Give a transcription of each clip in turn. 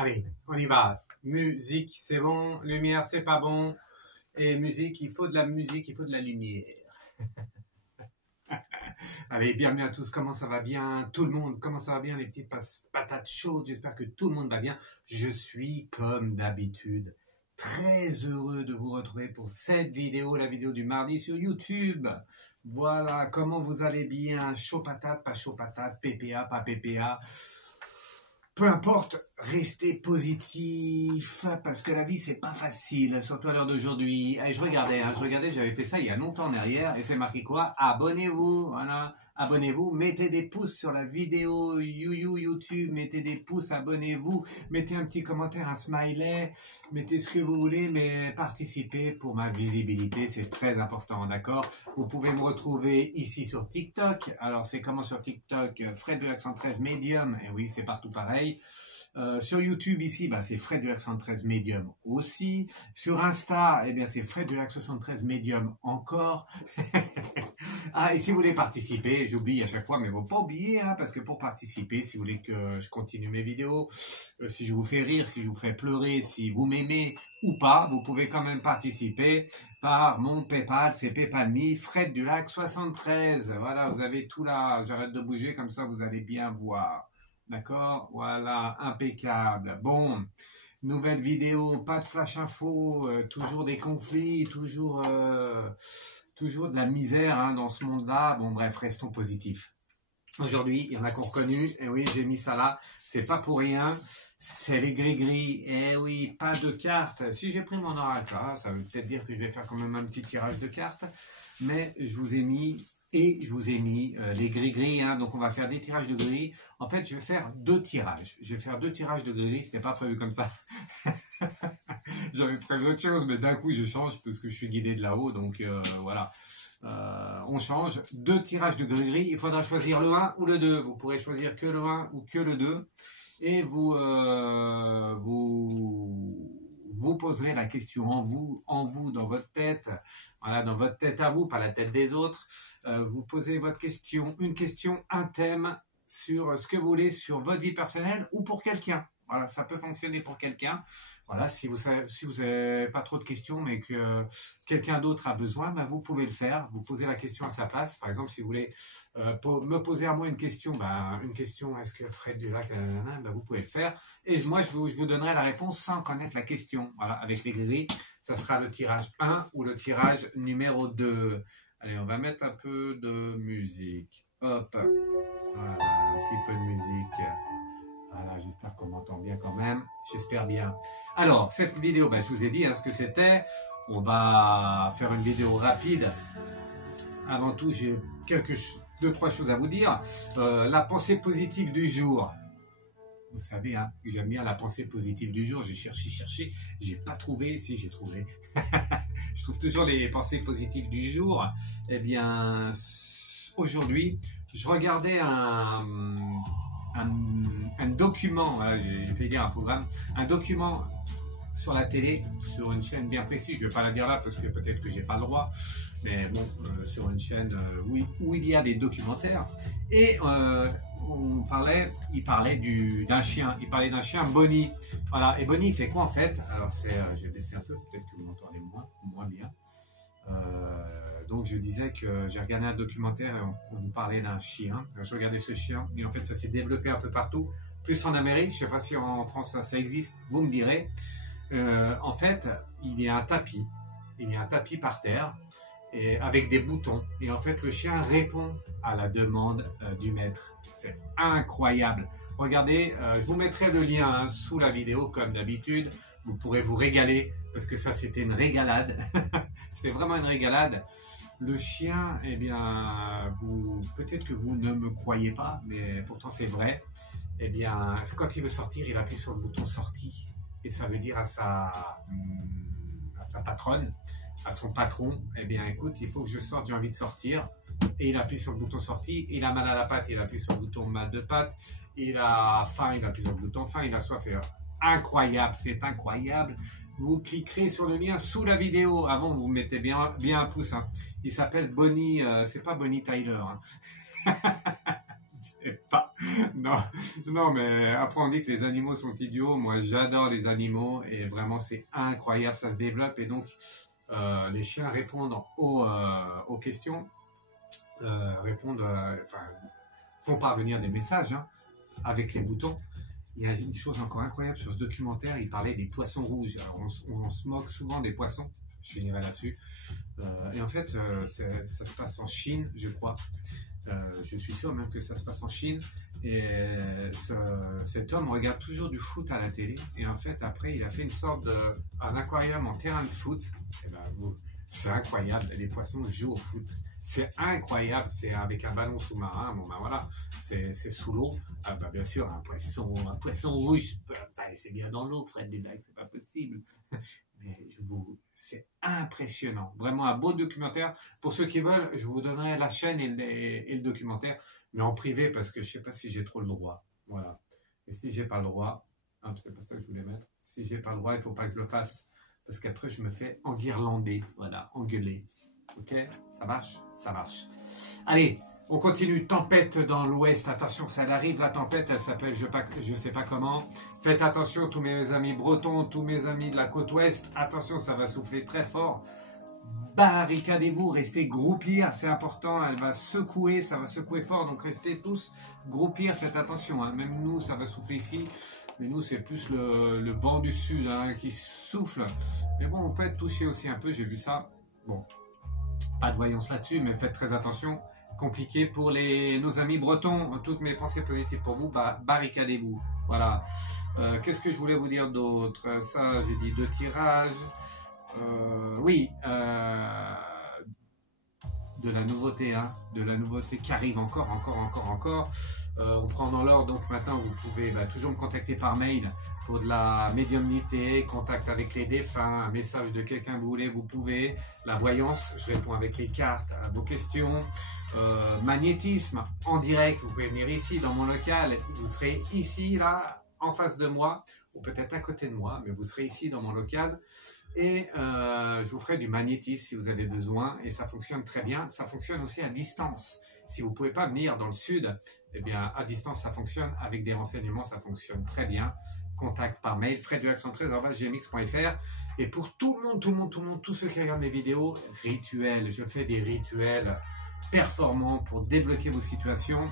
Allez, on y va. Musique, c'est bon. Lumière, c'est pas bon. Et musique, il faut de la musique, il faut de la lumière. Allez, bienvenue à tous. Comment ça va bien? Tout le monde, comment ça va bien? Les petites patates chaudes. J'espère que tout le monde va bien. Je suis, comme d'habitude, très heureux de vous retrouver pour cette vidéo, la vidéo du mardi sur YouTube. Voilà, comment vous allez bien? Chaud patate, pas chaud patate, PPA, pas PPA. Peu importe, restez positif, parce que la vie, c'est pas facile, surtout à l'heure d'aujourd'hui. Je regardais, j'avais fait ça il y a longtemps en arrière, et c'est marqué quoi? Abonnez-vous, voilà, abonnez-vous, mettez des pouces sur la vidéo YouTube, mettez des pouces, abonnez-vous, mettez un petit commentaire, un smiley, mettez ce que vous voulez, mais participez pour ma visibilité, c'est très important, d'accord? Vous pouvez me retrouver ici sur TikTok. Alors, c'est comment sur TikTok? Fred de l'accent 13 Medium, et oui, c'est partout pareil. Sur YouTube ici, bah, c'est Fred de l'accent 13 Medium aussi. Sur Insta, eh bien, c'est Fred de l'accent 73 Medium encore. Ah, et si vous voulez participer, j'oublie à chaque fois, mais il ne faut pas oublier, hein, parce que pour participer, si vous voulez que je continue mes vidéos, si je vous fais rire, si je vous fais pleurer, si vous m'aimez ou pas, vous pouvez quand même participer par mon PayPal, c'est PayPal.me, Fred du Lac 73. Voilà, vous avez tout là, j'arrête de bouger, comme ça vous allez bien voir. D'accord, voilà, impeccable. Bon, nouvelle vidéo, pas de flash info, toujours des conflits, toujours de la misère hein, dans ce monde-là. Bon, bref, restons positifs. Aujourd'hui, il y en a qui ont reconnu, et oui, j'ai mis ça là, c'est pas pour rien, c'est les gris-gris. Eh oui, pas de cartes. Si j'ai pris mon oracle, là, ça veut peut-être dire que je vais faire quand même un petit tirage de cartes, mais je vous ai mis les gris-gris, hein, donc on va faire des tirages de gris. En fait, je vais faire deux tirages. Je vais faire deux tirages de gris, c'était pas prévu comme ça. J'avais prévu autre chose, mais d'un coup, je change parce que je suis guidé de là-haut, donc voilà. On change. Deux tirages de gris-gris. Il faudra choisir le 1 ou le 2. Vous pourrez choisir que le 1 ou que le 2. Et vous poserez la question en vous, dans votre tête. Voilà, dans votre tête à vous, pas la tête des autres. Vous posez votre question, une question, un thème sur ce que vous voulez, sur votre vie personnelle ou pour quelqu'un. Voilà, ça peut fonctionner pour quelqu'un. Voilà, si vous avez pas trop de questions, mais que quelqu'un d'autre a besoin, ben vous pouvez le faire. Vous posez la question à sa place. Par exemple, si vous voulez me poser à moi une question, est-ce que Fred Dulac, vous pouvez le faire. Et moi, je vous donnerai la réponse sans connaître la question. Voilà, avec les grilles, ça sera le tirage 1 ou le tirage numéro 2. Allez, on va mettre un peu de musique. Hop. Voilà, un petit peu de musique. Voilà, j'espère qu'on m'entend bien quand même. J'espère bien. Alors, cette vidéo, je vous ai dit ce que c'était. On va faire une vidéo rapide. Avant tout, j'ai deux, trois choses à vous dire. La pensée positive du jour. Vous savez, que j'aime bien la pensée positive du jour. J'ai cherché, j'ai pas trouvé. Si, j'ai trouvé. Je trouve toujours les pensées positives du jour. Eh bien, aujourd'hui, je regardais un document, j'ai fait dire un programme, un document sur la télé, sur une chaîne bien précise. Je ne vais pas la dire là parce que peut-être que j'ai pas le droit, mais bon, sur une chaîne où il y a des documentaires. Et il parlait d'un chien. Il parlait d'un chien, Bonnie. Voilà. Et Bonnie, il fait quoi en fait? Alors je vais baisser un peu, peut-être que vous m'entendez moins bien. Donc je disais que j'ai regardé un documentaire et on nous parlait d'un chien. Je regardais ce chien et en fait ça s'est développé un peu partout, plus en Amérique. Je ne sais pas si en France ça existe, vous me direz. En fait, il y a un tapis par terre et avec des boutons. Et en fait, le chien répond à la demande du maître. C'est incroyable. Regardez, je vous mettrai le lien sous la vidéo comme d'habitude. Vous pourrez vous régaler parce que ça, c'était une régalade. C'était vraiment une régalade. Le chien, eh bien, peut-être que vous ne me croyez pas, mais pourtant c'est vrai. Eh bien, quand il veut sortir, il appuie sur le bouton sortie. Et ça veut dire à sa patronne, à son patron, eh bien, écoute, il faut que je sorte, j'ai envie de sortir. Et il appuie sur le bouton sortie. Il a mal à la patte, il appuie sur le bouton mal de patte. Il a faim, il appuie sur le bouton faim. Il a soif. Incroyable, c'est incroyable. Vous cliquerez sur le lien sous la vidéo. Avant, vous mettez bien un pouce. Il s'appelle Bonnie, c'est pas Bonnie Tyler. C'est pas. Non, mais après on dit que les animaux sont idiots. Moi, j'adore les animaux et vraiment, c'est incroyable. Ça se développe et donc les chiens répondent aux questions, font parvenir des messages avec les boutons. Il y a une chose encore incroyable sur ce documentaire, il parlait des poissons rouges. Alors on se moque souvent des poissons, je finirai là-dessus. Et en fait, ça se passe en Chine, je crois. Je suis sûr même que ça se passe en Chine. Et cet homme regarde toujours du foot à la télé. Et en fait, après, il a fait une sorte un aquarium en terrain de foot. Et c'est incroyable, les poissons jouent au foot. C'est incroyable, c'est avec un ballon sous-marin. Bon, voilà, c'est sous l'eau. Bien sûr, un poisson rouge, c'est bien dans l'eau, Fred Dulac, c'est pas possible. Mais c'est impressionnant. Vraiment un beau documentaire. Pour ceux qui veulent, je vous donnerai la chaîne et le documentaire, mais en privé parce que je sais pas si j'ai trop le droit. Voilà. Et si j'ai pas le droit, c'est pas ça que je voulais mettre. Si j'ai pas le droit, il faut pas que je le fasse. Parce qu'après, je me fais enguirlander. Voilà, engueuler. Ok? Ça marche? Ça marche. Allez, on continue. Tempête dans l'ouest. Attention, ça arrive. La tempête, elle s'appelle je sais pas comment. Faites attention, tous mes amis bretons, tous mes amis de la côte ouest. Attention, ça va souffler très fort. Barricadez-vous, restez groupir, c'est important. Elle va secouer, ça va secouer fort. Donc restez tous groupir. Faites attention. Même nous, ça va souffler ici. Mais nous, c'est plus le vent du sud qui souffle. Mais bon, on peut être touché aussi un peu, j'ai vu ça. Bon, pas de voyance là-dessus, mais faites très attention. Compliqué pour nos amis bretons. Toutes mes pensées positives pour vous. Barricadez-vous. Voilà. Qu'est-ce que je voulais vous dire d'autre? Ça, j'ai dit 2 tirages. Oui. De la nouveauté, de la nouveauté qui arrive encore. On prend dans l'ordre, donc maintenant vous pouvez toujours me contacter par mail pour de la médiumnité, contact avec les défunts, un message de quelqu'un que vous voulez, vous pouvez. La voyance, je réponds avec les cartes à vos questions. Magnétisme, en direct, vous pouvez venir ici dans mon local, vous serez ici, là, en face de moi, ou peut-être à côté de moi, mais vous serez ici dans mon local. Et je vous ferai du magnétisme si vous avez besoin et ça fonctionne très bien. Ça fonctionne aussi à distance. Si vous ne pouvez pas venir dans le sud, eh bien à distance ça fonctionne. Avec des renseignements ça fonctionne très bien. contact par mail, freddulac113@gmx.fr. Et pour tout le monde, tous ceux qui regardent mes vidéos, rituels. Je fais des rituels performants pour débloquer vos situations.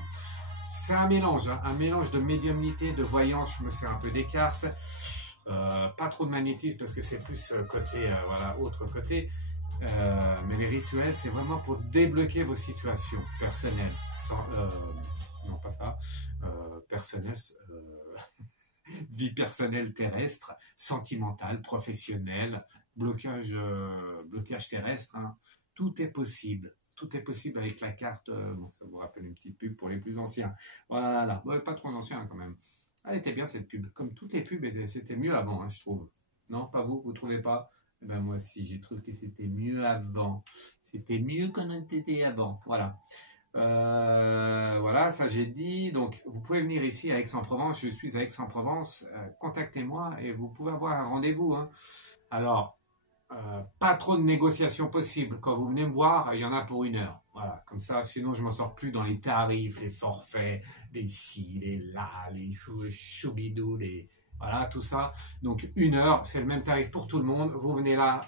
C'est un mélange de médiumnité, de voyance. Je me sers un peu des cartes. Pas trop de magnétisme parce que c'est plus côté, voilà, autre côté. Mais les rituels, c'est vraiment pour débloquer vos situations personnelles. Non, pas ça. Personnelles. Vie personnelle terrestre, sentimentale, professionnelle, blocage terrestre. Hein. Tout est possible. Tout est possible avec la carte. Bon, ça vous rappelle une petite pub pour les plus anciens. Voilà. Ouais, pas trop anciens quand même. Elle était bien cette pub. Comme toutes les pubs, c'était mieux avant, hein, je trouve. Non, pas vous trouvez pas? Eh ben, moi aussi, j'ai trouvé que c'était mieux avant. C'était mieux qu'on était avant. Voilà. Voilà, ça j'ai dit. Donc, vous pouvez venir ici à Aix-en-Provence. Je suis à Aix-en-Provence. Contactez-moi et vous pouvez avoir un rendez-vous. Hein. Alors, pas trop de négociations possibles. Quand vous venez me voir, il y en a pour 1 heure. Voilà, comme ça, sinon je m'en sors plus dans les tarifs, les forfaits, les ci, les là, les choubidou, les... Voilà, tout ça. Donc 1 heure, c'est le même tarif pour tout le monde. Vous venez là,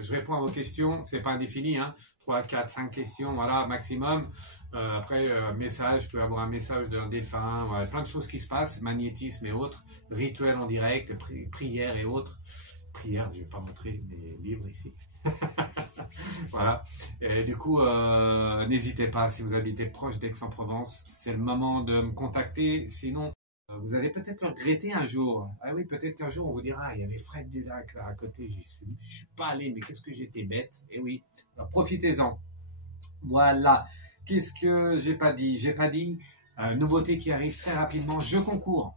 je réponds à vos questions. C'est pas indéfini, hein. 3, 4, 5 questions, voilà, maximum. Après, message, je peux avoir un message d'un défunt, voilà, plein de choses qui se passent, magnétisme et autres, rituels en direct, prières et autres. Prières, je vais pas montrer mes livres ici. Voilà. Et du coup, n'hésitez pas, si vous habitez proche d'Aix-en-Provence, c'est le moment de me contacter. Sinon, vous allez peut-être le regretter un jour. Ah oui, peut-être qu'un jour, on vous dira, il y avait Fred Dulac là à côté, je suis pas allé, mais qu'est-ce que j'étais bête. Et oui, alors profitez-en. Voilà. Qu'est-ce que j'ai pas dit? J'ai pas dit. Nouveauté qui arrive très rapidement. Je concours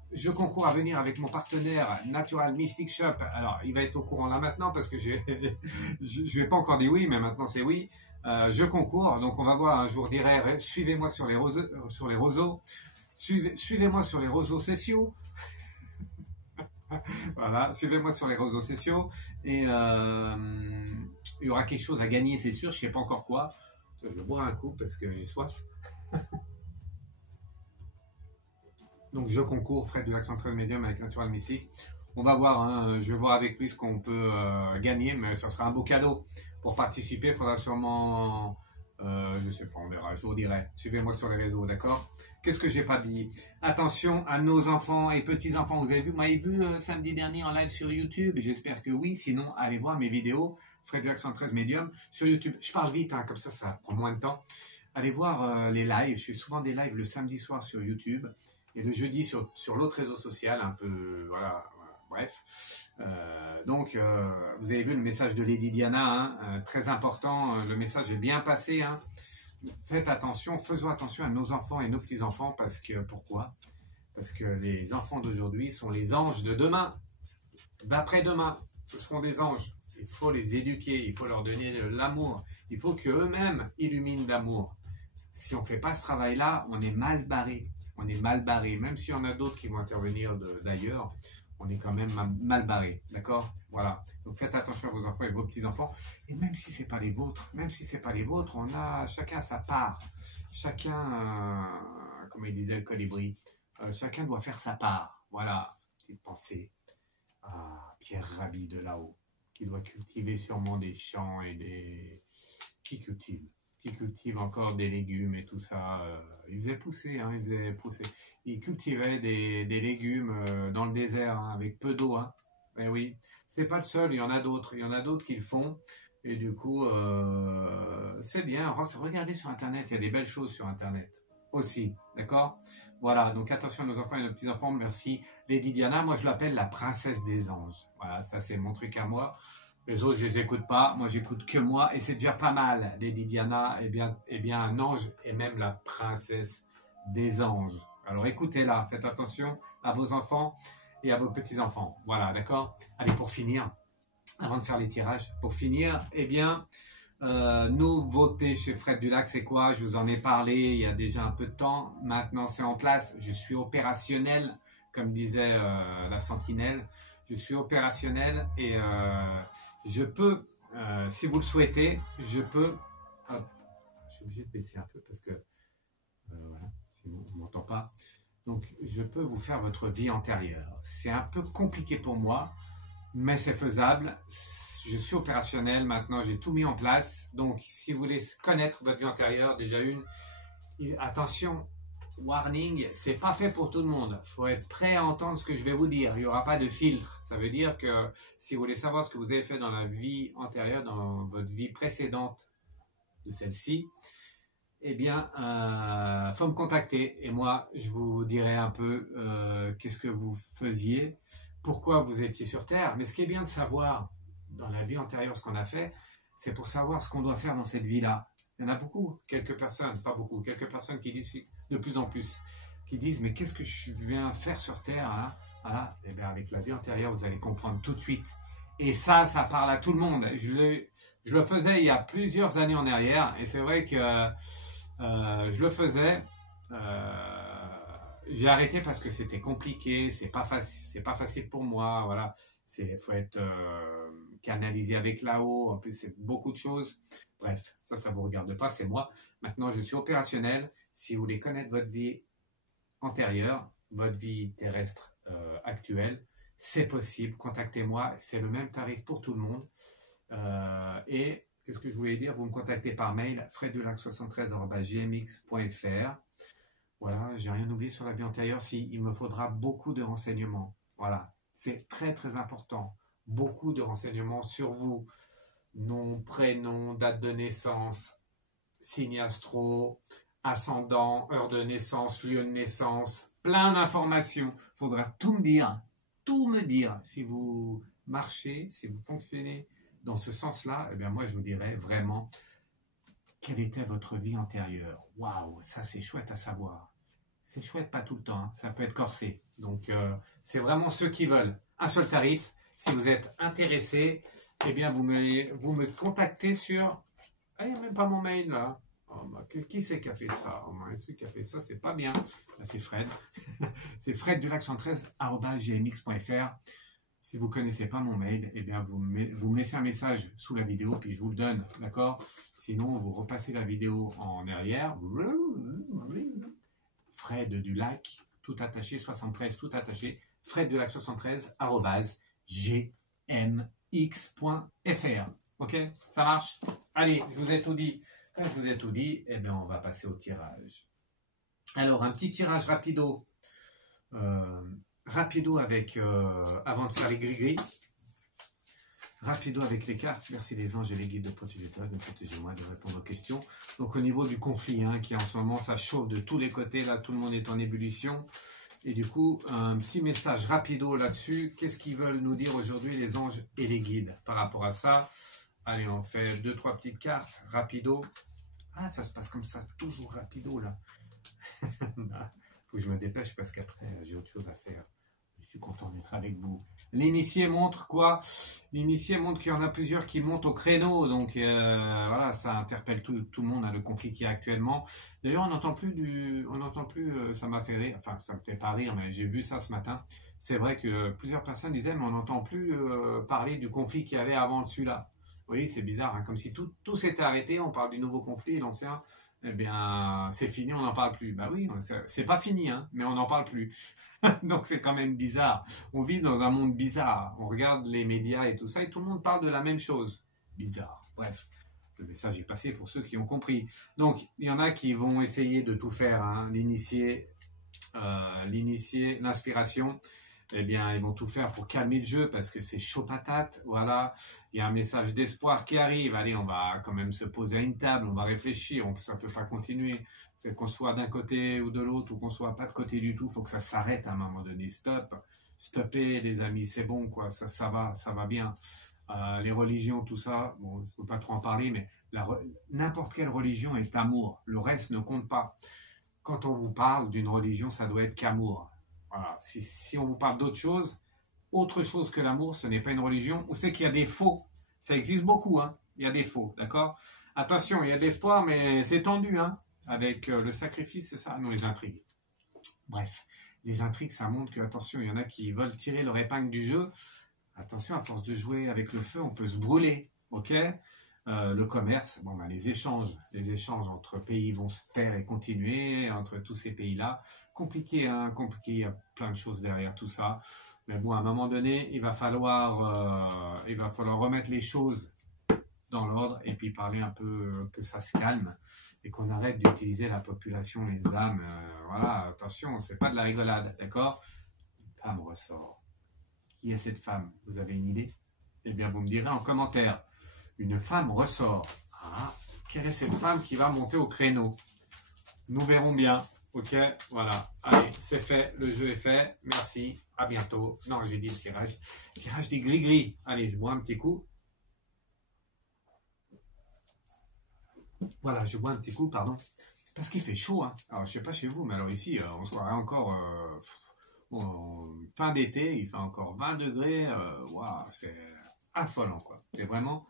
à venir avec mon partenaire Natural Mystic Shop. Alors, il va être au courant là maintenant parce que je vais pas encore dire oui, mais maintenant c'est oui. Je concours, donc on va voir. Je vous redirai. Suivez-moi sur les roseaux. Suivez-moi sur les roseaux sociaux. Voilà, suivez-moi sur les réseaux sociaux et il y aura quelque chose à gagner, c'est sûr. Je sais pas encore quoi. Je vais boire un coup parce que j'ai soif. Donc je concours, Fred Dulac Central Medium avec Natural Mystic. On va voir, hein, je vais voir avec lui ce qu'on peut gagner, mais ça sera un beau cadeau. Pour participer, il faudra sûrement, je sais pas, on verra, je vous dirai. Suivez-moi sur les réseaux, d'accord? Qu'est-ce que j'ai pas dit? Attention à nos enfants et petits-enfants. Vous avez vu, m'avez vu samedi dernier en live sur YouTube? J'espère que oui, sinon allez voir mes vidéos, Fred Dulac 113 Medium, sur YouTube. Je parle vite, hein, comme ça prend moins de temps. Allez voir les lives, je fais souvent des lives le samedi soir sur YouTube. Et le jeudi sur l'autre réseau social, un peu, voilà, bref. Donc, vous avez vu le message de Lady Diana, hein, très important, le message est bien passé. Hein. Faites attention, faisons attention à nos enfants et nos petits-enfants, parce que, pourquoi? Parce que les enfants d'aujourd'hui sont les anges de demain, d'après-demain, ce seront des anges. Il faut les éduquer, il faut leur donner de l'amour, il faut qu'eux-mêmes illuminent d'amour. Si on ne fait pas ce travail-là, on est mal barré. On est mal barré, même s'il y en a d'autres qui vont intervenir d'ailleurs, on est quand même mal barré, d'accord? Voilà, donc faites attention à vos enfants et vos petits-enfants, et même si c'est pas les vôtres, on a chacun sa part, chacun, comme il disait le colibri, chacun doit faire sa part, voilà, petite pensée à Pierre Rabhi de là-haut, qui doit cultiver sûrement des champs et des... Qui cultive encore des légumes et tout ça. Il faisait pousser, hein, il cultivait des légumes dans le désert, hein, avec peu d'eau. Hein. Et oui, c'est pas le seul, il y en a d'autres qui le font. Et du coup, c'est bien. Regardez sur Internet, il y a des belles choses sur Internet aussi, d'accord? Voilà, donc attention à nos enfants et nos petits-enfants. Merci Lady Diana, moi je l'appelle la princesse des anges. Voilà, ça c'est mon truc à moi. Les autres, je les écoute pas. Moi, j'écoute que moi. Et c'est déjà pas mal. Lady Diana, eh bien, un ange est même la princesse des anges. Alors, écoutez-la. Faites attention à vos enfants et à vos petits-enfants. Voilà, d'accord? Allez, pour finir, avant de faire les tirages, pour finir, eh bien, nouveauté chez Fred Dulac, c'est quoi? Je vous en ai parlé il y a déjà un peu de temps. Maintenant, c'est en place. Je suis opérationnel, comme disait la sentinelle. Je suis opérationnel et je peux, si vous le souhaitez, je peux... Hop, je suis obligé de baisser un peu parce que, voilà, sinon on ne m'entend pas. Donc, je peux vous faire votre vie antérieure. C'est un peu compliqué pour moi, mais c'est faisable. Je suis opérationnel maintenant, j'ai tout mis en place. Donc, si vous voulez connaître votre vie antérieure, déjà attention, warning, c'est pas fait pour tout le monde. Il faut être prêt à entendre ce que je vais vous dire. Il n'y aura pas de filtre. Ça veut dire que si vous voulez savoir ce que vous avez fait dans la vie antérieure, dans votre vie précédente de celle-ci, eh bien, faut me contacter. Et moi, je vous dirai un peu qu'est-ce que vous faisiez, pourquoi vous étiez sur Terre. Mais ce qui est bien de savoir dans la vie antérieure ce qu'on a fait, c'est pour savoir ce qu'on doit faire dans cette vie-là. Il y en a beaucoup, quelques personnes, pas beaucoup, quelques personnes qui disent de plus en plus, qui disent mais qu'est-ce que je viens faire sur Terre hein voilà. Et bien avec la vie antérieure, vous allez comprendre tout de suite. Et ça parle à tout le monde. Je le faisais il y a plusieurs années en arrière, et c'est vrai que je le faisais. J'ai arrêté parce que c'était compliqué, c'est pas facile pour moi. Voilà, faut être canalisé avec là-haut. En plus, c'est beaucoup de choses. Bref, ça vous regarde pas, c'est moi. Maintenant, je suis opérationnel. Si vous voulez connaître votre vie antérieure, votre vie terrestre actuelle, c'est possible. Contactez-moi. C'est le même tarif pour tout le monde. Et qu'est-ce que je voulais dire? Vous me contactez par mail, fredelac73@gmx.fr. Voilà, j'ai rien oublié sur la vie antérieure. Si, il me faudra beaucoup de renseignements. Voilà, c'est très très important. Beaucoup de renseignements sur vous. Nom, prénom, date de naissance, signe astro, ascendant, heure de naissance, lieu de naissance, plein d'informations. Il faudra tout me dire, si vous marchez, si vous fonctionnez dans ce sens-là. Eh bien moi je vous dirais vraiment quelle était votre vie antérieure. Waouh, ça c'est chouette à savoir. C'est chouette pas tout le temps, hein. Ça peut être corsé. Donc c'est vraiment ceux qui veulent. Un seul tarif. Si vous êtes intéressé, eh bien vous me contactez sur... Ah, il n'y a même pas mon mail là. Oh, qui c'est qui a fait ça? Oh, celui qui a fait ça, c'est pas bien. Là, c'est Fred. C'est fredelac73@gmx.fr. Si vous ne connaissez pas mon mail, eh bien vous me laissez un message sous la vidéo, puis je vous le donne, d'accord? Sinon, vous repassez la vidéo en arrière. Fred du Lac, tout attaché, 73, tout attaché. fredelac73@gmx.fr. Ok? Ça marche? Allez, je vous ai tout dit. Quand je vous ai tout dit, eh bien, on va passer au tirage. Alors, un petit tirage rapido. Rapido avec, avant de faire les gris-gris. Rapido avec les cartes. Merci les anges et les guides de protéger-toi, de protéger-moi, de répondre aux questions. Donc, au niveau du conflit, hein, qui en ce moment, ça chauffe de tous les côtés. Là, tout le monde est en ébullition. Et du coup, un petit message rapido là-dessus. Qu'est-ce qu'ils veulent nous dire aujourd'hui, les anges et les guides, par rapport à ça? Allez, on fait 2-3 petites cartes, rapido. Ah, ça se passe comme ça, toujours rapido, là. Faut que je me dépêche parce qu'après, j'ai autre chose à faire. Je suis content d'être avec vous. L'initié montre quoi? L'initié montre qu'il y en a plusieurs qui montent au créneau. Donc, voilà, ça interpelle tout le monde, hein, le conflit qu'il y a actuellement. D'ailleurs, on n'entend plus ça m'a fait rire. Enfin, ça me fait pas rire, mais j'ai vu ça ce matin. C'est vrai que plusieurs personnes disaient, mais on n'entend plus parler du conflit qu'il y avait avant celui-là. Oui, c'est bizarre, hein, comme si tout s'était arrêté. On parle du nouveau conflit et l'ancien, eh bien, c'est fini, on n'en parle plus. Bah oui, c'est pas fini, hein, mais on n'en parle plus. Donc c'est quand même bizarre. On vit dans un monde bizarre. On regarde les médias et tout ça, et tout le monde parle de la même chose. Bizarre. Bref, le message est passé pour ceux qui ont compris. Donc, il y en a qui vont essayer de tout faire, hein, l'initié, l'inspiration. Eh bien, ils vont tout faire pour calmer le jeu parce que c'est chaud patate. Voilà, il y a un message d'espoir qui arrive. Allez, on va quand même se poser à une table, on va réfléchir. Ça ne peut pas continuer. C'est qu'on soit d'un côté ou de l'autre ou qu'on soit pas de côté du tout. Il faut que ça s'arrête à un moment donné. Stop, stoppez les amis, c'est bon quoi. Ça va bien. Les religions, tout ça, bon, je ne peux pas trop en parler, mais n'importe quelle religion est amour. Le reste ne compte pas. Quand on vous parle d'une religion, ça doit être qu'amour. Voilà. Si on vous parle d'autre chose que l'amour, ce n'est pas une religion. On sait qu'il y a des faux. Ça existe beaucoup, hein. Il y a des faux, d'accord? Attention, il y a de l'espoir, mais c'est tendu, hein. Avec le sacrifice, c'est ça? Non, les intrigues. Bref, les intrigues, ça montre que, attention, il y en a qui veulent tirer leur épingle du jeu. Attention, à force de jouer avec le feu, on peut se brûler, ok? Le commerce, bon, ben, les échanges entre pays vont se faire et continuer entre tous ces pays-là. Compliqué, hein, compliqué, il y a plein de choses derrière tout ça. Mais bon, à un moment donné, il va falloir remettre les choses dans l'ordre et puis parler un peu que ça se calme et qu'on arrête d'utiliser la population, les âmes. Voilà, attention, c'est pas de la rigolade, d'accord? Une femme ressort. Qui est cette femme? Vous avez une idée? Eh bien, vous me direz en commentaire. Une femme ressort. Ah, quelle est cette femme qui va monter au créneau? Nous verrons bien. Ok, voilà. Allez, c'est fait. Le jeu est fait. Merci. À bientôt. Non, j'ai dit le tirage. Tirage des gris-gris. Allez, je bois un petit coup. Voilà, je bois un petit coup, pardon. Parce qu'il fait chaud, hein. Alors, je sais pas chez vous, mais alors ici, on se croirait encore fin d'été, il fait encore 20 degrés. Waouh, c'est affolant, quoi. C'est vraiment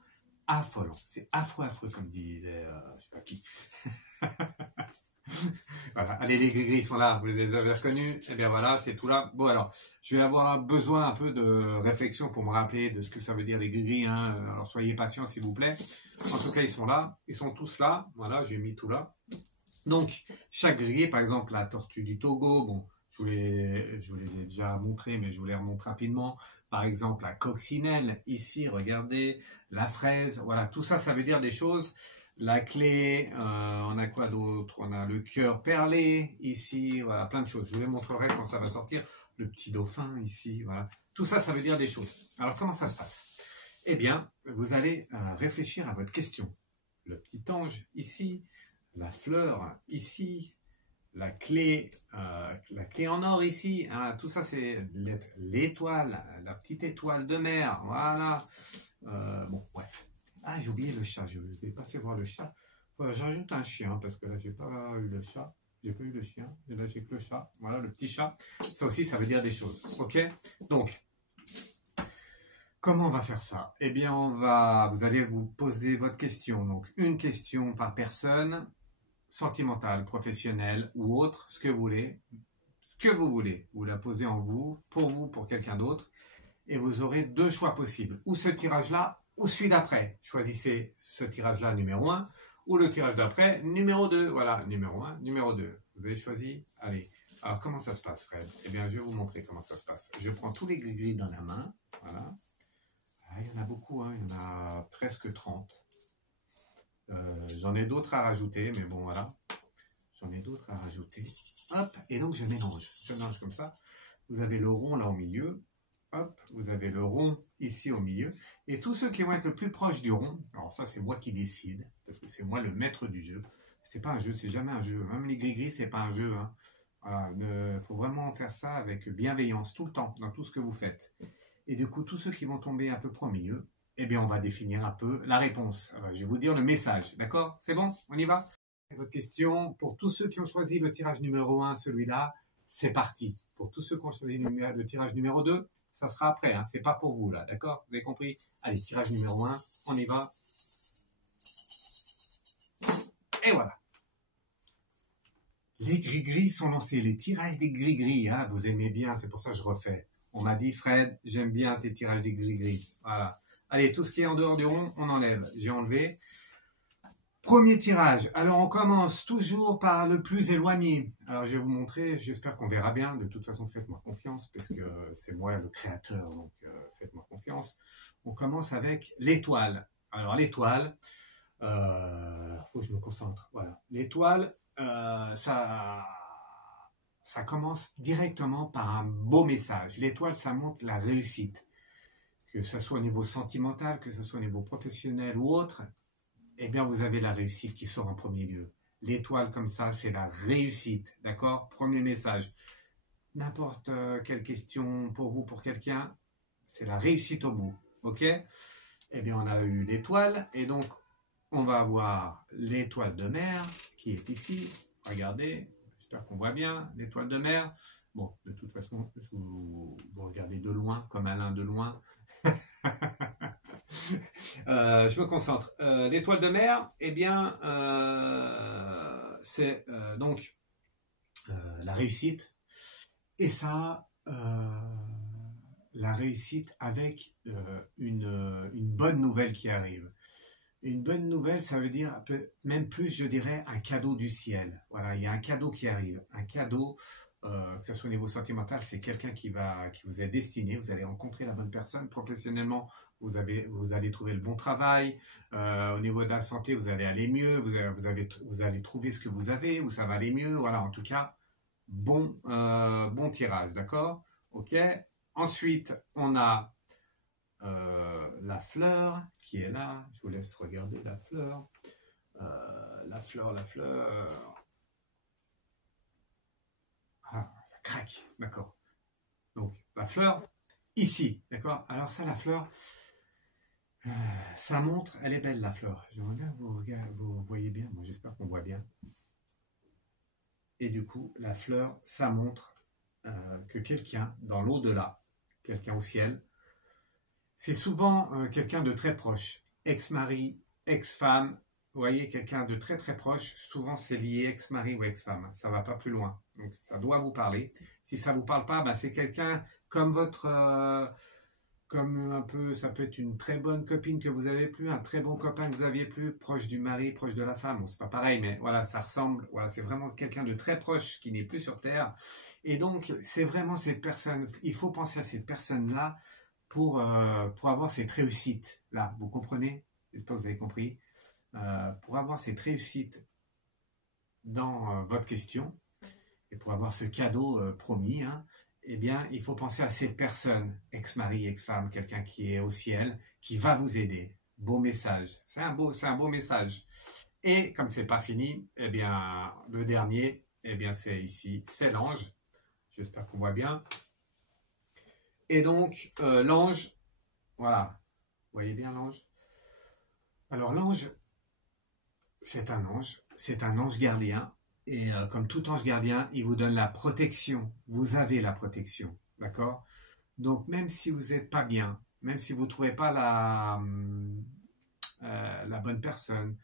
affolant. C'est affreux, affreux, comme disait, je sais pas qui. Voilà. Allez, les gris-gris sont là, vous les avez reconnus. Eh bien voilà, c'est tout là. Bon alors, je vais avoir besoin un peu de réflexion pour me rappeler de ce que ça veut dire les gris-gris, hein. Alors soyez patients s'il vous plaît. En tout cas, ils sont là, ils sont tous là. Voilà, j'ai mis tout là. Donc, chaque gris, par exemple la tortue du Togo, bon, je vous les ai déjà montrés, mais je vous les remontre rapidement. Par exemple, la coccinelle, ici, regardez, la fraise, voilà, tout ça, ça veut dire des choses. La clé, on a quoi d'autre? On a le cœur perlé, ici, voilà, plein de choses. Je vous les montrerai quand ça va sortir. Le petit dauphin, ici, voilà. Tout ça, ça veut dire des choses. Alors, comment ça se passe? Eh bien, vous allez réfléchir à votre question. Le petit ange, ici, la fleur, ici, la clé en or ici, hein, tout ça c'est l'étoile, la petite étoile de mer, voilà. Bon, bref. Ah, j'ai oublié le chat, je ne vous ai pas fait voir le chat. Voilà, j'ajoute un chien, parce que là, j'ai pas eu le chat. J'ai pas eu le chien, et là, j'ai que le chat. Voilà, le petit chat. Ça aussi, ça veut dire des choses, ok? Donc, comment on va faire ça? Eh bien, vous allez vous poser votre question. Donc, une question par personne, sentimentale, professionnelle ou autre, ce que vous voulez. Ce que vous voulez. Vous la posez en vous, pour quelqu'un d'autre. Et vous aurez deux choix possibles. Ou ce tirage-là, ou celui d'après. Choisissez ce tirage-là numéro 1, ou le tirage d'après numéro 2. Voilà, numéro 1, numéro 2. Vous avez choisi? Allez. Alors, comment ça se passe, Fred? Eh bien, je vais vous montrer comment ça se passe. Je prends tous les gris-gris dans la main. Voilà. Ah, il y en a beaucoup, hein. Il y en a presque 30. J'en ai d'autres à rajouter, mais bon, voilà. J'en ai d'autres à rajouter. Hop, et donc je mélange. Je mélange comme ça. Vous avez le rond là au milieu. Hop, vous avez le rond ici au milieu. Et tous ceux qui vont être le plus proche du rond, alors ça c'est moi qui décide, parce que c'est moi le maître du jeu. C'est pas un jeu, c'est jamais un jeu. Même les gris-gris, c'est pas un jeu, hein. Voilà, faut vraiment faire ça avec bienveillance tout le temps, dans tout ce que vous faites. Et du coup, tous ceux qui vont tomber un peu près au milieu, eh bien on va définir un peu la réponse. Alors, je vais vous dire le message, d'accord? C'est bon? On y va? Votre question, pour tous ceux qui ont choisi le tirage numéro 1, celui-là, c'est parti. Pour tous ceux qui ont choisi le tirage numéro 2, ça sera après, hein, c'est pas pour vous là, d'accord? Vous avez compris? Allez, tirage numéro 1, on y va. Et voilà. Les gris-gris sont lancés, les tirages des gris-gris, hein, vous aimez bien, c'est pour ça que je refais. On m'a dit, Fred, j'aime bien tes tirages des gris-gris. Voilà. Allez, tout ce qui est en dehors du rond, on enlève. J'ai enlevé. Premier tirage. Alors, on commence toujours par le plus éloigné. Alors, je vais vous montrer. J'espère qu'on verra bien. De toute façon, faites-moi confiance parce que c'est moi le créateur. Donc, faites-moi confiance. On commence avec l'étoile. Alors, l'étoile, faut que je me concentre. Voilà. L'étoile, ça commence directement par un beau message. L'étoile, ça montre la réussite. Que ce soit au niveau sentimental, que ce soit au niveau professionnel ou autre, eh bien, vous avez la réussite qui sort en premier lieu. L'étoile comme ça, c'est la réussite, d'accord? Premier message. N'importe quelle question pour vous, pour quelqu'un, c'est la réussite au bout, ok? Eh bien, on a eu l'étoile, et donc, on va avoir l'étoile de mer, qui est ici. Regardez, j'espère qu'on voit bien, l'étoile de mer. Bon, de toute façon, vous regardez de loin, comme Alain de loin. Je me concentre. L'étoile de mer, eh bien, c'est donc la réussite. Et ça, la réussite avec une bonne nouvelle qui arrive. Une bonne nouvelle, ça veut dire même plus, je dirais, un cadeau du ciel. Voilà, il y a un cadeau qui arrive. Un cadeau, que ce soit au niveau sentimental, c'est quelqu'un qui vous est destiné. Vous allez rencontrer la bonne personne. Professionnellement, vous allez trouver le bon travail. Au niveau de la santé, vous allez aller mieux. Vous allez trouver ce que vous avez, où ça va aller mieux. Voilà, en tout cas, bon tirage, d'accord? Ok. Ensuite, on a la fleur qui est là. Je vous laisse regarder la fleur. La fleur. Ah, ça craque, d'accord. Donc, la fleur, ici, d'accord. Alors ça, la fleur, ça montre, elle est belle, la fleur. J'aimerais bien que vous voyez bien. Moi, j'espère qu'on voit bien. Et du coup, la fleur, ça montre que quelqu'un, dans l'au-delà, quelqu'un au ciel, c'est souvent quelqu'un de très proche, ex-mari, ex-femme, vous voyez, quelqu'un de très très proche, souvent c'est lié ex-mari ou ex-femme, ça va pas plus loin, donc ça doit vous parler. Si ça vous parle pas, ben, c'est quelqu'un comme comme un peu, ça peut être une très bonne copine que vous avez plus, un très bon copain que vous aviez plus, proche du mari, proche de la femme, bon c'est pas pareil, mais voilà, ça ressemble, voilà, c'est vraiment quelqu'un de très proche qui n'est plus sur Terre, et donc c'est vraiment cette personne, il faut penser à cette personne-là, pour avoir cette réussite là, vous comprenez? J'espère que vous avez compris. Pour avoir cette réussite dans votre question et pour avoir ce cadeau promis, hein, eh bien, il faut penser à cette personne, ex-mari, ex-femme, quelqu'un qui est au ciel, qui va vous aider. Beau message. C'est un beau message. Et comme c'est pas fini, eh bien, le dernier, eh bien, c'est ici, c'est l'ange. J'espère qu'on voit bien. Et donc, l'ange, voilà. Vous voyez bien l'ange? Alors l'ange, c'est un ange gardien, et comme tout ange gardien, il vous donne la protection. Vous avez la protection, d'accord? Donc même si vous n'êtes pas bien, même si vous ne trouvez pas la bonne personne,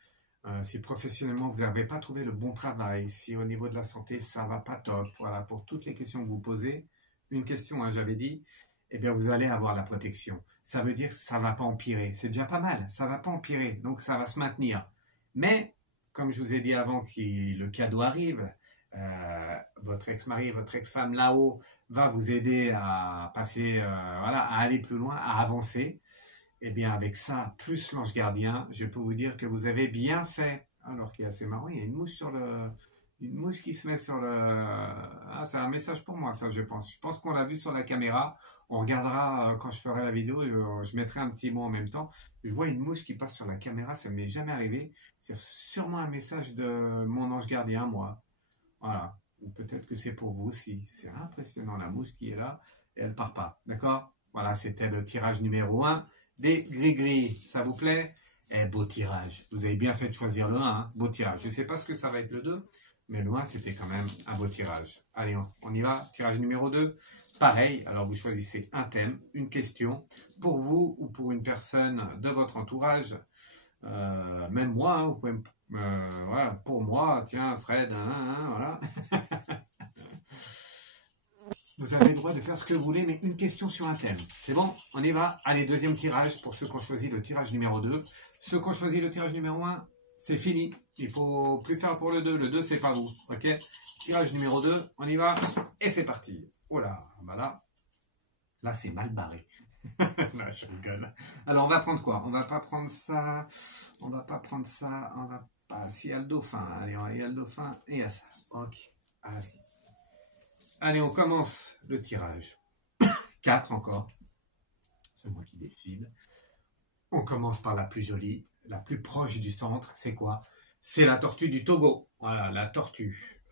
si professionnellement vous n'avez pas trouvé le bon travail, si au niveau de la santé ça ne va pas top, voilà, pour toutes les questions que vous posez, une question, hein, j'avais dit, eh bien vous allez avoir la protection. Ça veut dire que ça ne va pas empirer. C'est déjà pas mal, ça ne va pas empirer, donc ça va se maintenir. Mais, comme je vous ai dit avant que le cadeau arrive, votre ex-mari, votre ex-femme là-haut va vous aider à passer, voilà, à aller plus loin, à avancer. Et bien avec ça, plus l'ange gardien, je peux vous dire que vous avez bien fait. Alors qu'il est assez marrant, il y a une mouche qui se met sur le... Ah, c'est un message pour moi, ça, je pense. Je pense qu'on l'a vu sur la caméra. On regardera quand je ferai la vidéo, je mettrai un petit mot en même temps. Je vois une mouche qui passe sur la caméra, ça ne m'est jamais arrivé. C'est sûrement un message de mon ange gardien, moi. Voilà. Ou peut-être que c'est pour vous aussi. C'est impressionnant, la mouche qui est là, et elle part pas. D'accord? Voilà, c'était le tirage numéro 1 des gris-gris. Ça vous plaît? Eh, beau tirage. Vous avez bien fait de choisir le 1, hein? Beau tirage. Je ne sais pas ce que ça va être le 2, mais le 1, c'était quand même un beau tirage. Allez, on y va. Tirage numéro 2. Pareil, alors vous choisissez un thème, une question, pour vous ou pour une personne de votre entourage. Même moi, hein, vous pouvez voilà, pour moi, tiens, Fred, voilà. Vous avez le droit de faire ce que vous voulez, mais une question sur un thème. C'est bon? On y va? Allez, deuxième tirage pour ceux qui ont choisi le tirage numéro 2. Ceux qui ont choisi le tirage numéro 1, c'est fini. Il ne faut plus faire pour le 2. Le 2, c'est pas vous. Ok? Tirage numéro 2, on y va. Et c'est parti. Oh là, voilà. Là, c'est mal barré. Là, je rigole. Alors, on va prendre quoi? On va pas prendre ça. On va pas prendre ça. On va pas. Si, il y a le dauphin. Allez, il y a le dauphin et il y a ça. Ok. Allez. Allez, on commence le tirage. 4 encore. C'est moi qui décide. On commence par la plus jolie, la plus proche du centre. C'est quoi? C'est la tortue du Togo. Voilà, la tortue.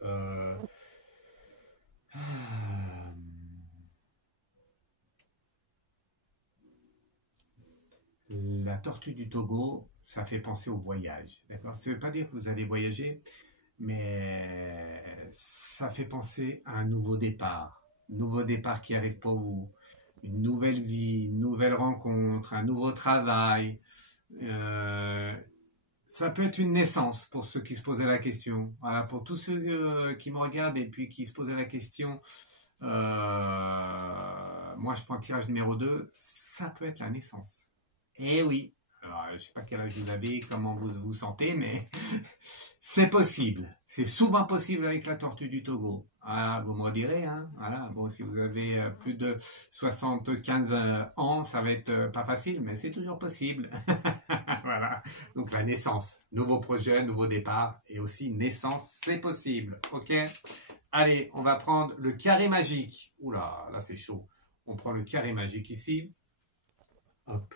La tortue du Togo, ça fait penser au voyage. D'accord? Ça ne veut pas dire que vous allez voyager, mais ça fait penser à un nouveau départ. Nouveau départ qui arrive pour vous. Une nouvelle vie, une nouvelle rencontre, un nouveau travail. Ça peut être une naissance pour ceux qui se posaient la question. Voilà, pour tous ceux qui me regardent et puis qui se posaient la question, moi je prends le tirage numéro 2, ça peut être la naissance. Eh oui, Alors, je ne sais pas quel âge vous avez, comment vous vous sentez, mais c'est possible. C'est souvent possible avec la tortue du Togo. Ah, vous me direz, hein. Voilà. Bon, si vous avez plus de 75 ans, ça va être pas facile, mais c'est toujours possible. Voilà. Donc la naissance, nouveau projet, nouveau départ, et aussi naissance, c'est possible. Ok. Allez, on va prendre le carré magique. Oula, là c'est chaud. On prend le carré magique ici. Hop.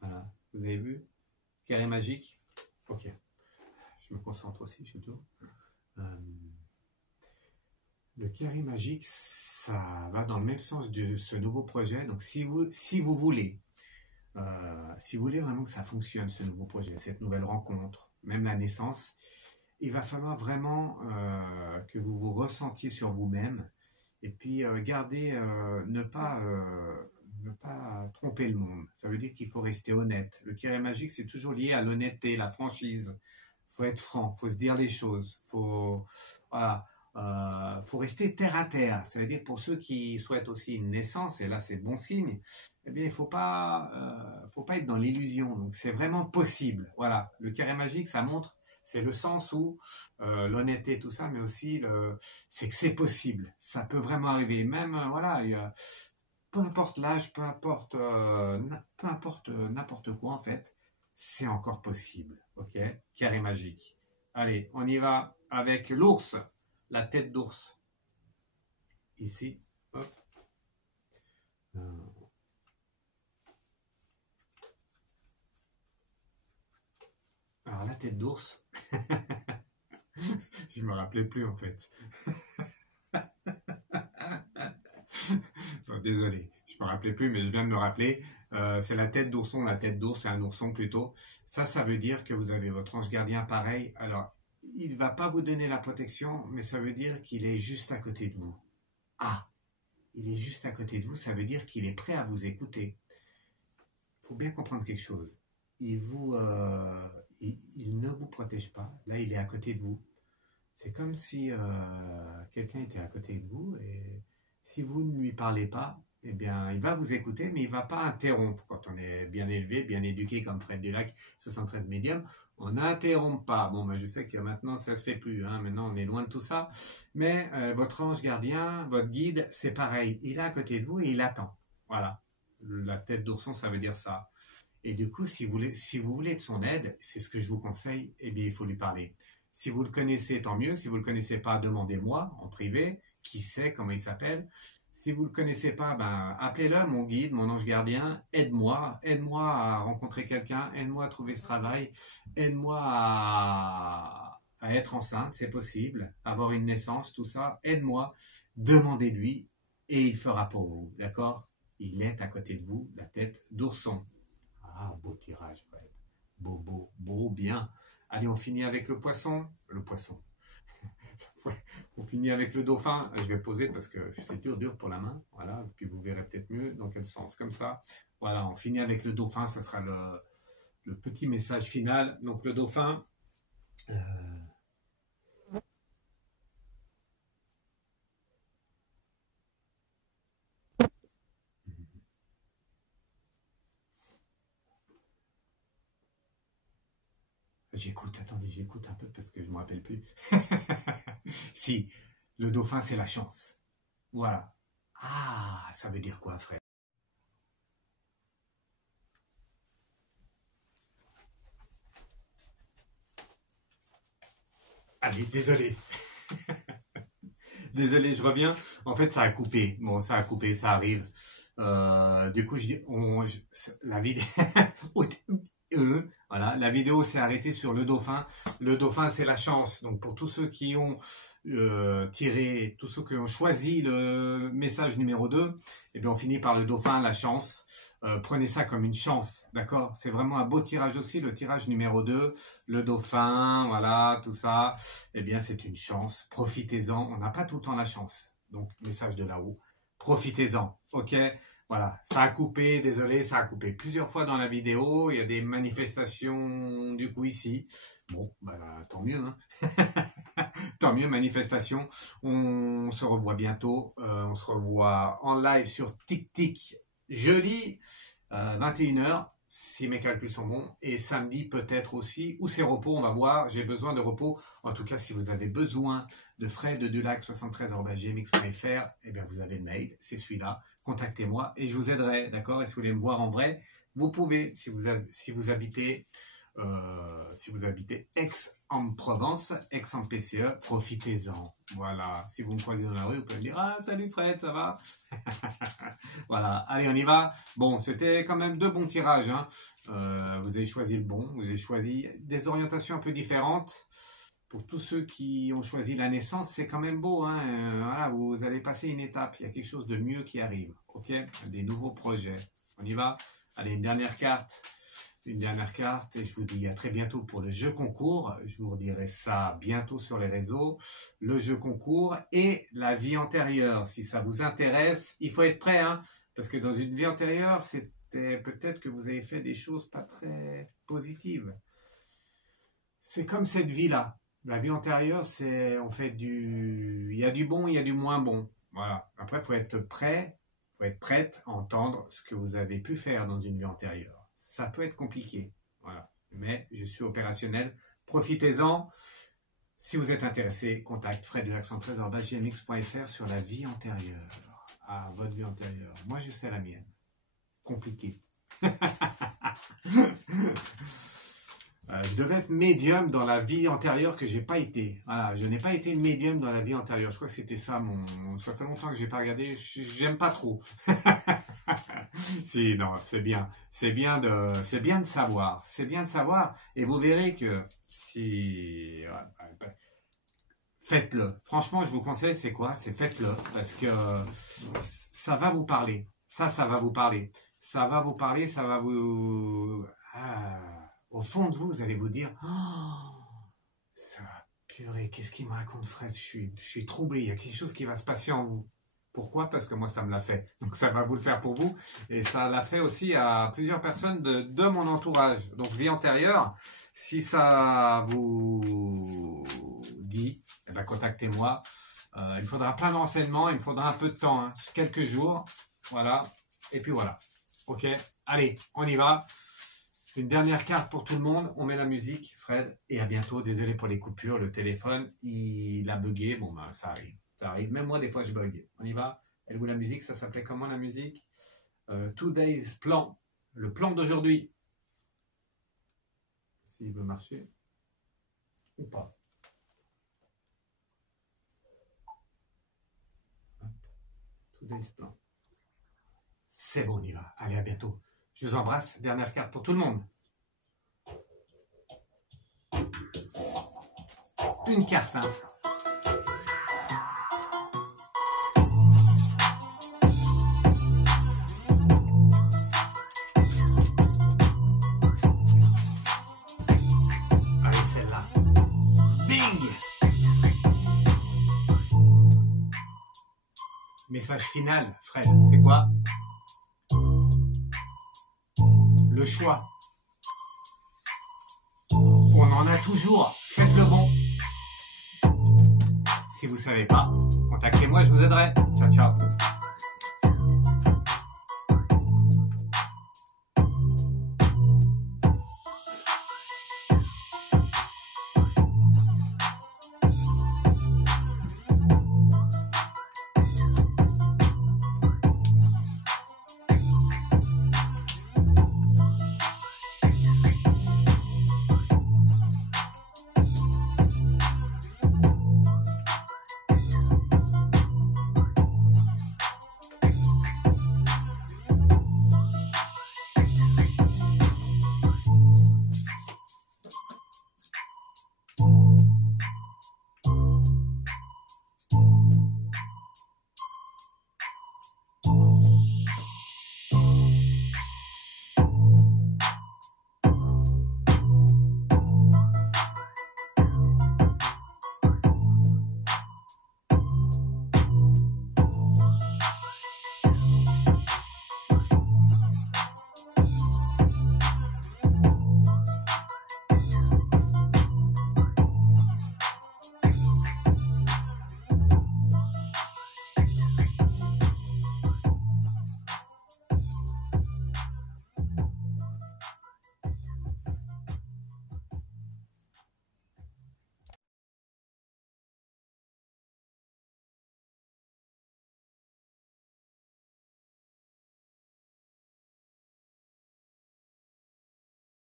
Voilà, vous avez vu? Carré magique. Ok. Je me concentre aussi, surtout. Le carré magique, ça va dans le même sens de ce nouveau projet. Donc, si vous voulez vraiment que ça fonctionne, ce nouveau projet, cette nouvelle rencontre, même la naissance, il va falloir vraiment que vous vous ressentiez sur vous-même et puis ne pas tromper le monde. Ça veut dire qu'il faut rester honnête. Le carré magique, c'est toujours lié à l'honnêteté, la franchise. Il faut être franc, il faut se dire les choses, voilà, faut rester terre à terre. Ça veut dire pour ceux qui souhaitent aussi une naissance, et là c'est bon signe, eh bien il faut pas être dans l'illusion. Donc c'est vraiment possible. Voilà, le carré magique, ça montre, c'est le sens où l'honnêteté, tout ça, mais aussi c'est que c'est possible. Ça peut vraiment arriver. Même voilà, peu importe l'âge, peu importe n'importe quoi en fait, c'est encore possible. Ok, carré magique. Allez, on y va avec l'ours. La tête d'ours. Ici. Hop. Alors la tête d'ours. Je me rappelais plus en fait. Bon, désolé, je me rappelais plus, mais je viens de me rappeler. C'est la tête d'ourson. La tête d'ours, c'est un ourson plutôt. Ça veut dire que vous avez votre ange gardien pareil. Alors, il ne va pas vous donner la protection, mais ça veut dire qu'il est juste à côté de vous. Ah, il est juste à côté de vous, ça veut dire qu'il est prêt à vous écouter. Il faut bien comprendre quelque chose. Il ne vous protège pas. Là, il est à côté de vous. C'est comme si quelqu'un était à côté de vous et si vous ne lui parlez pas, eh bien, il va vous écouter, mais il ne va pas interrompre. Quand on est bien élevé, bien éduqué comme Fred Dulac, 73 médium, on n'interrompt pas. Bon, ben, je sais que maintenant, ça ne se fait plus. Hein. Maintenant, on est loin de tout ça. Mais votre ange gardien, votre guide, c'est pareil. Il est à côté de vous et il attend. Voilà. La tête d'ourson, ça veut dire ça. Et du coup, si vous voulez de son aide, c'est ce que je vous conseille, eh bien, il faut lui parler. Si vous le connaissez, tant mieux. Si vous ne le connaissez pas, demandez-moi en privé. Qui sait comment il s'appelle? Si vous ne le connaissez pas, ben, appelez-le, mon guide, mon ange gardien. Aide-moi à rencontrer quelqu'un. Aide-moi à trouver ce travail. Aide-moi à être enceinte, c'est possible. Avoir une naissance, tout ça. Aide-moi. Demandez-lui et il fera pour vous. D'accord? Il est à côté de vous, la tête d'ourson. Ah, beau tirage, Fred. Beau, bien. Allez, on finit avec le poisson. Le poisson. On finit avec le dauphin. Je vais poser parce que c'est dur pour la main. Voilà, puis vous verrez peut-être mieux dans quel sens. Comme ça. Voilà, on finit avec le dauphin. Ça sera le petit message final. Donc, le dauphin. J'écoute un peu parce que je ne me rappelle plus. Si, le dauphin, c'est la chance. Voilà. Ah, ça veut dire quoi, Fred? Allez, désolé. Désolé, je reviens. En fait, ça a coupé. Bon, ça a coupé, ça arrive. Du coup, la vidéo... Voilà, la vidéo s'est arrêtée sur le dauphin. Le dauphin, c'est la chance. Donc, pour tous ceux qui ont tous ceux qui ont choisi le message numéro 2, eh bien, on finit par le dauphin, la chance. Prenez ça comme une chance, d'accord? C'est vraiment un beau tirage aussi, le tirage numéro 2, le dauphin, voilà, tout ça. Eh bien, c'est une chance. Profitez-en. On n'a pas tout le temps la chance. Donc, message de là-haut. Profitez-en, ok? Voilà, ça a coupé, désolé, ça a coupé plusieurs fois dans la vidéo. Il y a des manifestations du coup ici. Bon, bah, tant mieux. Hein. Tant mieux, manifestation. On se revoit bientôt. On se revoit en live sur TikTok jeudi, 21h, si mes calculs sont bons. Et samedi peut-être aussi. Ou c'est repos, on va voir. J'ai besoin de repos. En tout cas, si vous avez besoin de frededulac73@gmx.fr, eh bien vous avez le mail. C'est celui-là. Contactez-moi et je vous aiderai. D'accord? Et si vous voulez me voir en vrai, vous pouvez, si vous habitez Aix-en-Provence, Aix-en-PCE, profitez-en. Voilà. Si vous me croisez dans la rue, vous pouvez me dire « Ah, salut Fred, ça va ?» Voilà. Allez, on y va. Bon, c'était quand même 2 bons tirages. Hein. Vous avez choisi le bon. Vous avez choisi des orientations un peu différentes. Pour tous ceux qui ont choisi la naissance, c'est quand même beau. Hein. Voilà, vous allez passer une étape. Il y a quelque chose de mieux qui arrive. Ok? Des nouveaux projets. On y va? Allez, une dernière carte et je vous dis à très bientôt pour le jeu concours. Je vous redirai ça bientôt sur les réseaux. Le jeu concours et la vie antérieure. Si ça vous intéresse, il faut être prêt, hein, parce que dans une vie antérieure, c'était peut-être que vous avez fait des choses pas très positives. C'est comme cette vie-là. La vie antérieure, c'est on fait il y a du bon, il y a du moins bon. Voilà. Après, il faut être prêt. Il faut être prête à entendre ce que vous avez pu faire dans une vie antérieure. Ça peut être compliqué, voilà. Mais je suis opérationnel. Profitez-en. Si vous êtes intéressé, contact frededulac73@gmx.fr sur la vie antérieure. Ah, votre vie antérieure. Moi, je sais la mienne. Compliqué. Je devais être médium dans la vie antérieure que j'ai pas été. Voilà, je n'ai pas été médium dans la vie antérieure. Je crois que c'était ça ça fait longtemps que j'ai pas regardé. J'aime pas trop. Si, non, c'est bien. C'est bien de savoir. C'est bien de savoir. Et vous verrez que si, faites-le. Franchement, je vous conseille, c'est quoi? C'est faites-le. Parce que ça va vous parler. Ça va vous parler. Ça va vous parler, ça va vous... Au fond de vous, vous allez vous dire oh, purée, qu'est-ce qu'il me raconte Fred, je suis troublé, il y a quelque chose qui va se passer en vous. Pourquoi? Parce que moi, ça me l'a fait. Donc, ça va vous le faire pour vous. Et ça l'a fait aussi à plusieurs personnes de mon entourage. Donc, vie antérieure, si ça vous dit, eh bien, contactez-moi. Il me faudra plein de renseignements, il me faudra un peu de temps, hein, quelques jours. Voilà. Et puis voilà. Ok, allez, on y va. Une dernière carte pour tout le monde. On met la musique, Fred. Et à bientôt. Désolé pour les coupures. Le téléphone, il a bugué. Bon, ben, ça arrive. Ça arrive. Même moi, des fois, je bug. On y va. Elle ou la musique, ça s'appelait comment la musique? Today's Plan. Le plan d'aujourd'hui. S'il veut marcher. Ou pas. Today's Plan. C'est bon, on y va. Allez, à bientôt. Je vous embrasse. Dernière carte pour tout le monde. Une carte, hein. Allez, celle-là. Bing! Message final, Fred, c'est quoi? Le choix. On en a toujours. Faites le bon. Si vous ne savez pas, contactez-moi, je vous aiderai. Ciao, ciao.